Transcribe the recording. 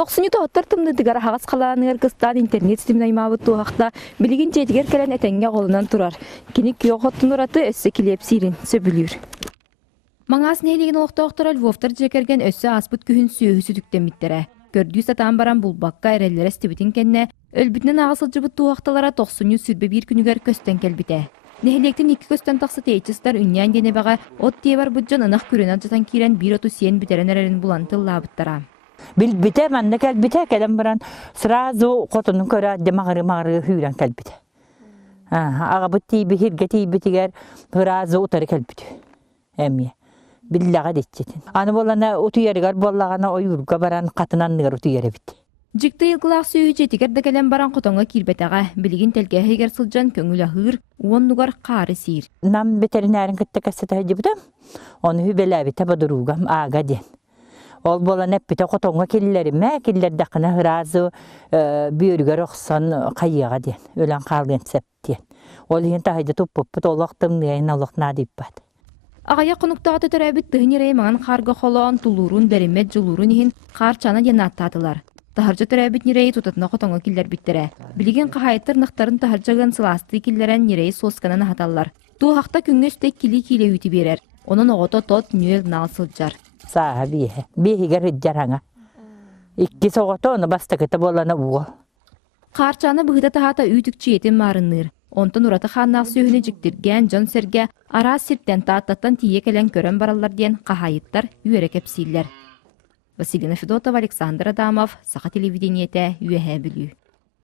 Тоқсыны тоғыттар тымныдығар хағас қаланығыр қыстан интернет системін аймабы туақта білігін жетігер кәлін әтәңге қолынан тұрар. Кені күйоқоттың ұраты өссі келеп сирин сөбілір. Маңас нәйлеген оқтауқтар Львовтар жекерген өссі аспыт күхін сүйі сүтіктен біттері. Көрдүй сатан баран бұл баққа әрелері стебітін кәнне, өлбітінен ағасыл жыбыт туақталара 90 сүрбе бір күнігер көстен кәлбіті. Нәхелектен 2 көстен тақсы тейчістар үннян дене баға от тейбар бұджан ынақ күрен аджатан кирен бір оту сиен бітерен әрерін бұлантыл лабыттара. Білбіте, мәнді кәлбіте, кәлім баран сразу қотының көрі демағыры хүйрен кәлбіте. Аға бұт тейбі, хирге тейбі тегер сразу ұтары кәлбіте. Әмие. Billaga detçetin. Anı bolana otu yergar bollagana oyurga baran qatınanныгар otu yere bit. Jikta yılgılaq süyü jetiger de gelen baran qotonga kirbetaga bilgin telge heger sıljan köngül ahır, onnugar qari sir. Nam veterinerin kıtta kasata hajibda. Onu hübelabi tabadurugam aga den. Ol bolan hep bite qotonga kellerime, keller daqına hırazı büyürger oqsan qayyaga den. Ölen qalgen sep den. Ol yen tahayda toppop olaqtım neyin olaqna dippat. Ағая қонуқтағы төрәбіт тұхын ерей маған қарға қолуан тұлурун бәрімет жылурун ехін қар чана енаттадылар. Тахаржа төрәбіт нерей тұтатына қотонға келдер біттірі. Білген қағайттыр нықтарын тахаржаған сыласты келдерен нерей сосканан аталар. Туғақта күнгөстек келі өті берер. Оның оғыты тот нөел налсылджар. Саға бейі. Бейігер үджар аңа. Икки соғыты оны бастықыты боланы бұғы. Қар чаны бұғыда тағата үйтікчі етін марыныр. Онтан ураты ханнақ сүйіні жіктірген жон серге ара сирттен тааттаттан тие келен көрен баралар ден қағайыттар үйері кепсейлер. Василина Федотова, Александр Адамов, Сақа телевидениеті үйе білі.